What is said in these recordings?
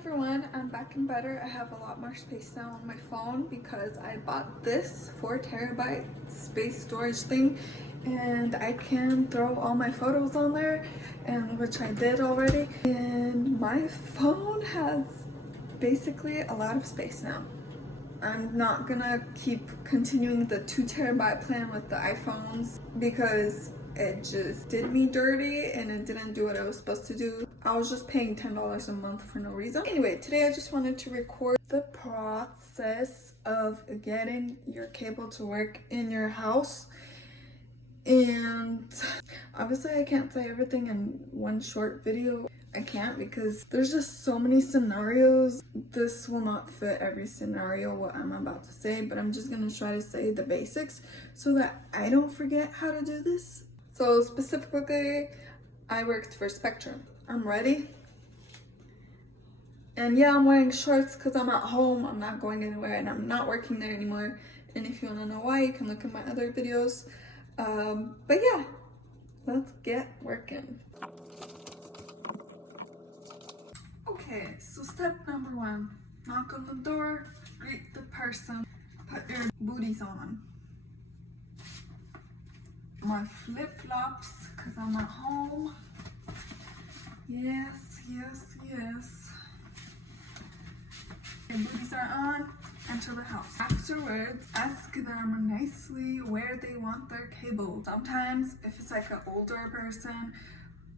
everyone, I'm back and better. I have a lot more space now on my phone because I bought this 4 TB space storage thing and I can throw all my photos on there, and which I did already. And my phone has basically a lot of space now. I'm not gonna keep continuing the 2 TB plan with the iPhones because it just did me dirty and it didn't do what I was supposed to do. I was just paying $10 a month for no reason. Anyway, today I just wanted to record the process of getting your cable to work in your house. And obviously I can't say everything in one short video. I can't because there's just so many scenarios. This will not fit every scenario what I'm about to say, but I'm just gonna try to say the basics so that I don't forget how to do this. So specifically, I worked for Spectrum. I'm ready. And yeah, I'm wearing shorts because I'm at home. I'm not going anywhere and I'm not working there anymore. And if you wanna know why, you can look at my other videos. But yeah, let's get working. Okay, so step number 1, knock on the door, greet the person, put your booties on. My flip-flops, because I'm at home. Yes, yes, yes. Your booties are on, enter the house. Afterwards, ask them nicely where they want their cable. Sometimes, if it's like an older person,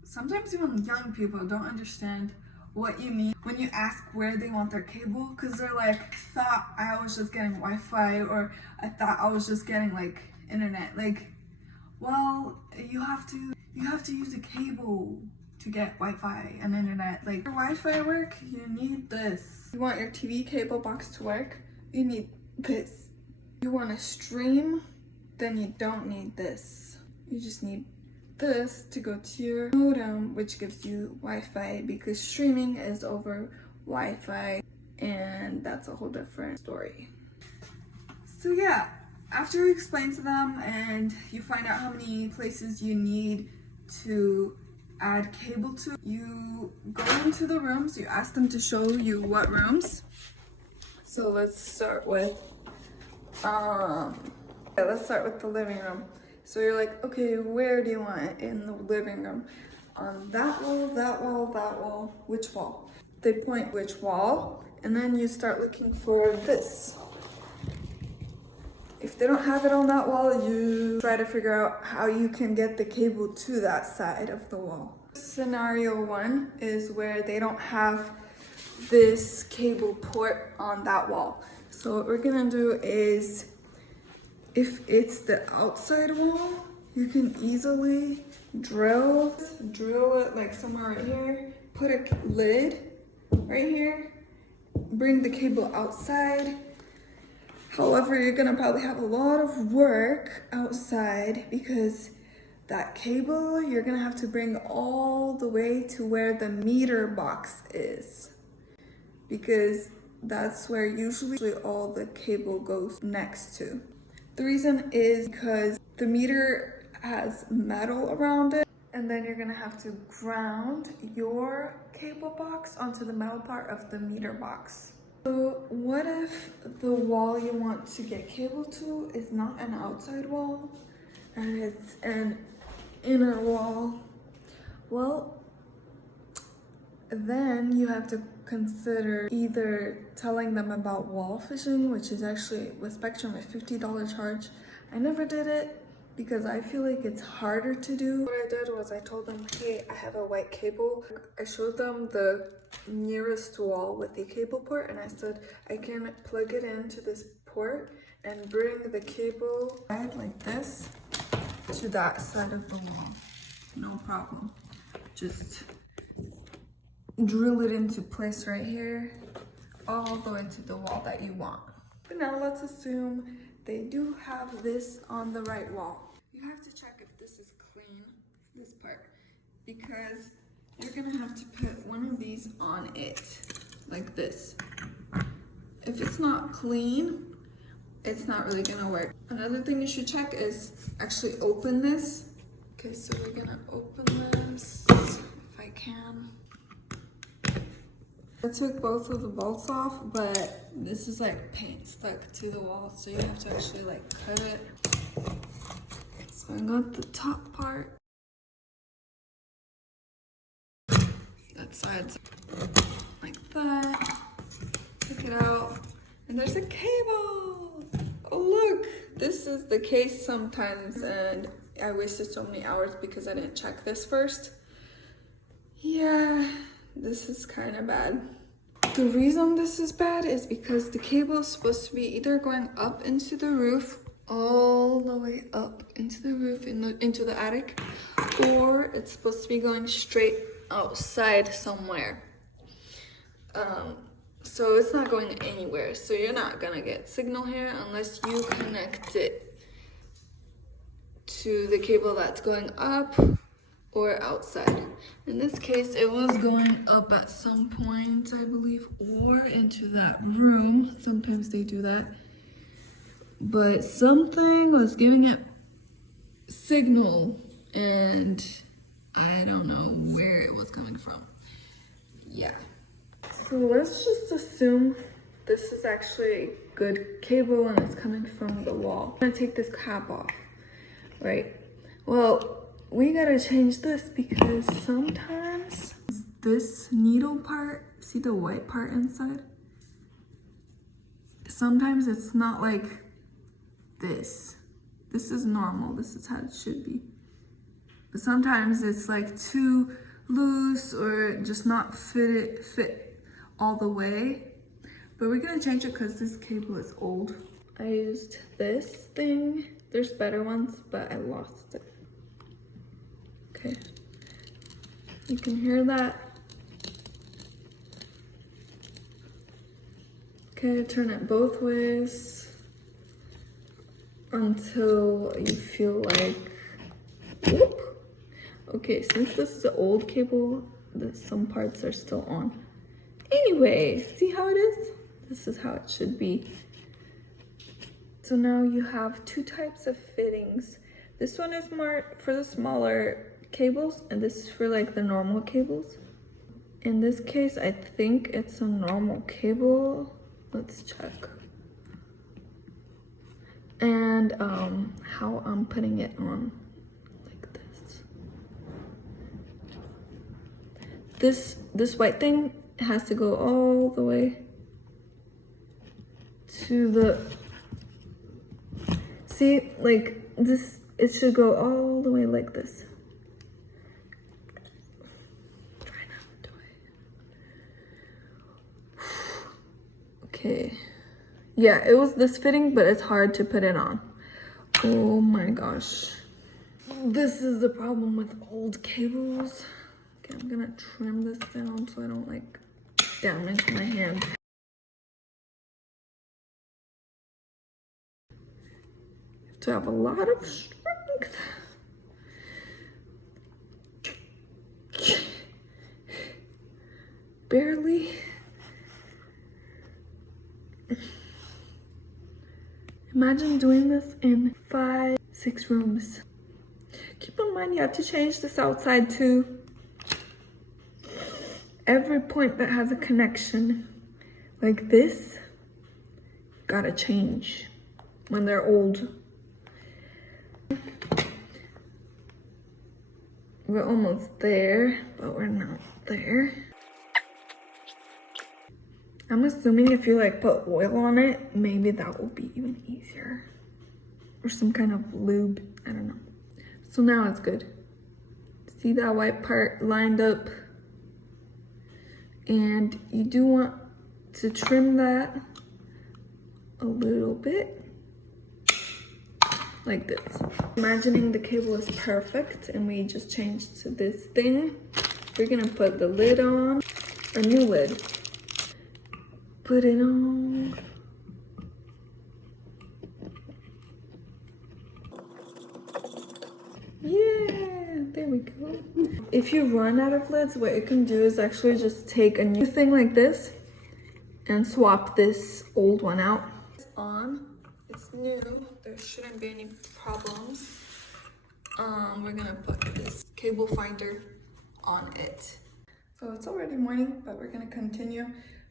sometimes even young people don't understand what you mean when you ask where they want their cable, because they're like, I thought I was just getting Wi-Fi, or I thought I was just getting like internet. Like, well, you have to use a cable to get Wi-Fi and internet. Like, for Wi-Fi work, you need this. You want your TV cable box to work, you need this. You want to stream, then you don't need this. You just need this to go to your modem, which gives you Wi-Fi, because streaming is over Wi-Fi, and that's a whole different story. So yeah, after you explain to them and you find out how many places you need to add cable to, you go into the rooms, you ask them to show you what rooms. So let's start with the living room. So you're like, okay, where do you want it in the living room? On that wall, that wall, that wall, which wall? They point which wall, and then you start looking for this. If they don't have it on that wall, you try to figure out how you can get the cable to that side of the wall. Scenario 1 is where they don't have this cable port on that wall. So what we're gonna do is, if it's the outside wall, you can easily drill it like somewhere right here, put a lid right here, bring the cable outside. However, you're gonna probably have a lot of work outside because that cable, you're gonna have to bring all the way to where the meter box is, because that's where usually all the cable goes next to. The reason is because the meter has metal around it, and then you're gonna have to ground your cable box onto the metal part of the meter box. So what if the wall you want to get cable to is not an outside wall and it's an inner wall? Well, then you have to consider either telling them about wall fishing, which is actually with Spectrum a $50 charge. I never did it because I feel like it's harder to do. What I did was I told them, hey, I have a white cable. I showed them the nearest wall with the cable port, and I said I can plug it into this port and bring the cable like this to that side of the wall. No problem. Just drill it into place right here, all the way to the wall that you want. But now let's assume they do have this on the right wall. You have to check if this is clean, this part, because you're gonna have to put one of these on it, like this. If it's not clean, it's not really gonna work. Another thing you should check is actually open this. Okay, so we're gonna open this, if I can. I took both of the bolts off, but this is like paint stuck to the wall, so you have to actually like cut it. So I got the top part. That side's like that. Take it out, and there's a cable. Oh look, this is the case sometimes, and I wasted so many hours because I didn't check this first. Yeah, this is kind of bad. The reason this is bad is because the cable is supposed to be either going up into the roof, all the way up into the roof, into the attic, or it's supposed to be going straight outside somewhere. So it's not going anywhere. So you're not gonna get signal here unless you connect it to the cable that's going up or outside. In this case, it was going up at some point, I believe, or into that room. Sometimes they do that. But something was giving it signal, and I don't know where it was coming from. Yeah. So let's just assume this is actually a good cable and it's coming from the wall. I'm gonna take this cap off, right? Well, we gotta change this because sometimes this needle part, see the white part inside? Sometimes it's not like this. This is normal, this is how it should be. But sometimes it's like too loose or just not fit all the way. But we're gonna change it because this cable is old. I used this thing. There's better ones, but I lost it. Okay. You can hear that. Okay, turn it both ways until you feel like, whoop. Okay, since this is the old cable, some parts are still on. Anyway, see how it is? This is how it should be. So now you have two types of fittings. This one is more for the smaller cables, and this is for like the normal cables. In this case, I think it's a normal cable. Let's check. And how I'm putting it on, like this. This white thing has to go all the way to the, see, like this, it should go all the way like this. Try not to do it. Okay. Yeah, it was this fitting, but it's hard to put it on. Oh my gosh. This is the problem with old cables. Okay, I'm gonna trim this down so I don't like damage my hand. You have to have a lot of strength. Barely. Imagine doing this in 5, 6 rooms. Keep in mind, you have to change this outside too. Every point that has a connection like this, gotta change when they're old. We're almost there, but we're not there. I'm assuming if you like put oil on it, maybe that will be even easier. Or some kind of lube, I don't know. So now it's good. See that white part lined up? And you do want to trim that a little bit, like this. Imagining the cable is perfect and we just changed to this thing. We're gonna put the lid on, a new lid. Put it on. Yeah, there we go. If you run out of lids, what you can do is actually just take a new thing like this and swap this old one out. It's on, it's new, there shouldn't be any problems. We're gonna put this cable finder on it. So it's already morning, but we're gonna continue.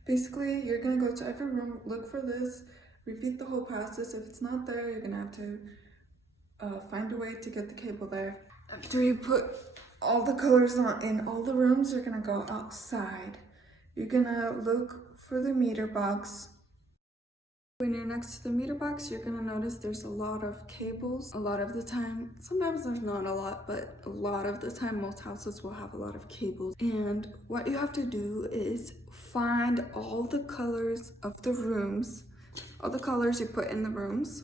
Basically, you're gonna go to every room, look for this, repeat the whole process. If it's not there, you're gonna have to find a way to get the cable there. After you put all the colors on in all the rooms, you're gonna go outside. You're gonna look for the meter box. When you're next to the meter box, you're gonna notice there's a lot of cables. A lot of the time, sometimes there's not a lot, but a lot of the time, most houses will have a lot of cables. And what you have to do is find all the colors of the rooms, all the colors you put in the rooms.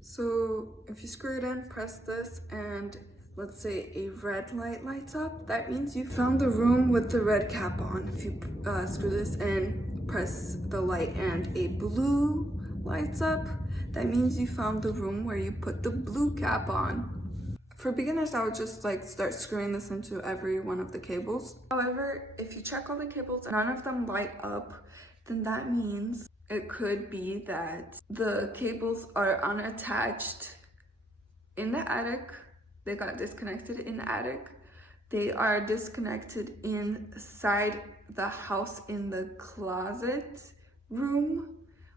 So if you screw it in, press this, and let's say a red light lights up, that means you found the room with the red cap on. If you screw this in, press the light, and a blue lights up, that means you found the room where you put the blue cap on. For beginners, I would just like start screwing this into every one of the cables. However, if you check all the cables and none of them light up, then that means it could be that the cables are unattached in the attic. They got disconnected in the attic. They are disconnected inside the house in the closet room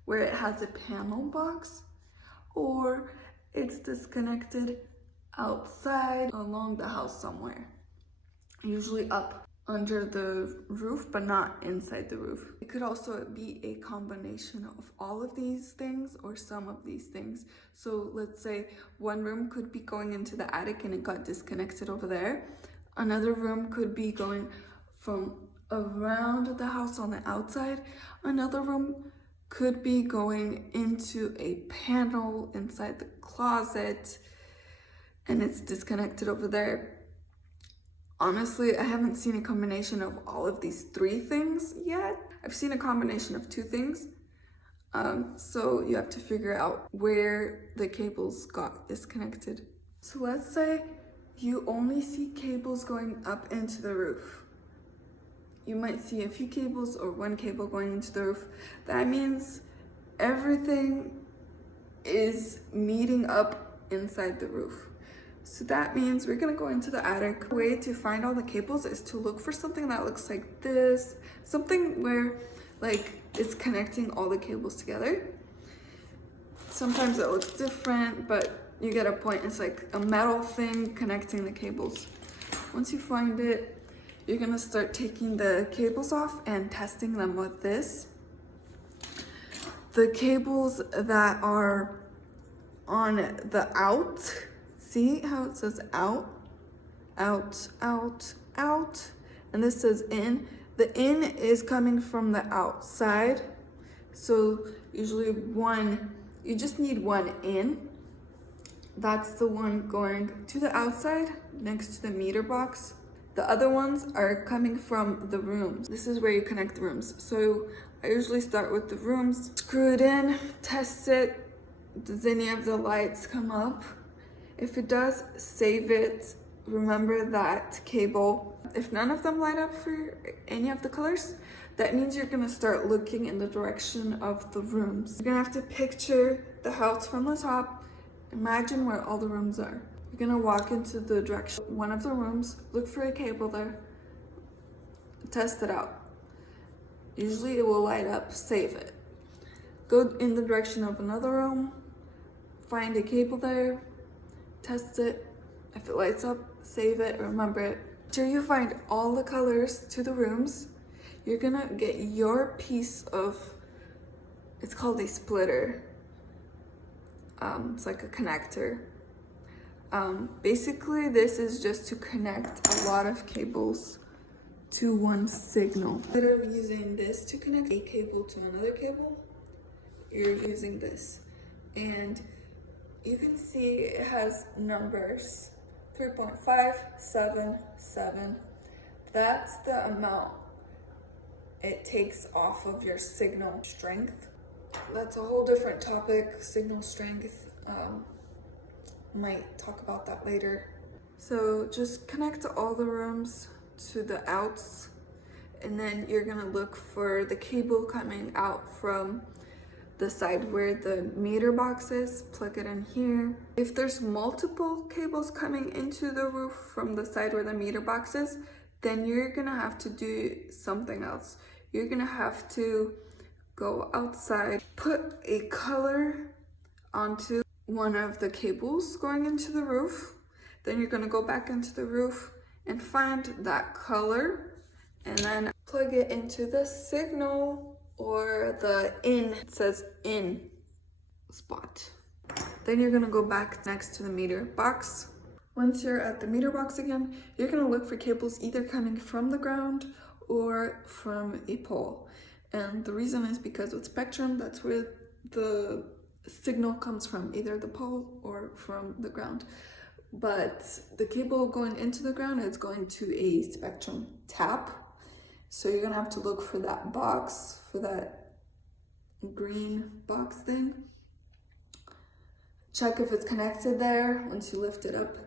where it has a panel box, or it's disconnected outside along the house somewhere, usually up under the roof, but not inside the roof. It could also be a combination of all of these things or some of these things. So let's say one room could be going into the attic and it got disconnected over there. Another room could be going from around the house on the outside. Another room could be going into a panel inside the closet and it's disconnected over there. Honestly, I haven't seen a combination of all of these three things yet. I've seen a combination of two things. So you have to figure out where the cables got disconnected. So let's say you only see cables going up into the roof. You might see a few cables or one cable going into the roof. That means everything is meeting up inside the roof. So that means we're gonna go into the attic. The way to find all the cables is to look for something that looks like this, something where like it's connecting all the cables together. Sometimes it looks different, but you get a point. It's like a metal thing connecting the cables. Once you find it, you're gonna start taking the cables off and testing them with this. The cables that are on the out, see how it says out, out, out, out, and this says in. The in is coming from the outside. So usually you just need one in. That's the one going to the outside next to the meter box. The other ones are coming from the rooms. This is where you connect the rooms. So I usually start with the rooms, screw it in, test it. Does any of the lights come up? If it does, save it. Remember that cable. If none of them light up for any of the colors, that means you're gonna start looking in the direction of the rooms. You're gonna have to picture the house from the top. Imagine where all the rooms are. You're gonna walk into the direction of one of the rooms, look for a cable there, test it out. Usually it will light up, save it. Go in the direction of another room, find a cable there, test it. If it lights up, save it, remember it. After you find all the colors to the rooms, you're gonna get your piece of, it's called a splitter. It's like a connector. Basically, this is just to connect a lot of cables to one signal. Instead of using this to connect a cable to another cable, you're using this. And you can see it has numbers, 3.577. That's the amount it takes off of your signal strength. That's a whole different topic, signal strength. Might talk about that later. So just connect all the rooms to the outs, and then you're gonna look for the cable coming out from the side where the meter box is. Plug it in here. If there's multiple cables coming into the roof from the side where the meter box is, then you're gonna have to do something else. You're gonna have to go outside, put a color onto one of the cables going into the roof. Then you're gonna go back into the roof and find that color and then plug it into the signal or the in, it says in spot. Then you're gonna go back next to the meter box. Once you're at the meter box again, you're gonna look for cables either coming from the ground or from a pole. And the reason is because with Spectrum, that's where the signal comes from, either the pole or from the ground. But the cable going into the ground is going to a Spectrum tap. So you're gonna have to look for that box, for that green box thing. Check if it's connected there once you lift it up.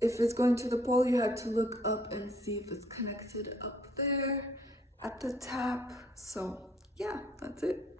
If it's going to the pole, you have to look up and see if it's connected up there at the tap. So yeah, that's it.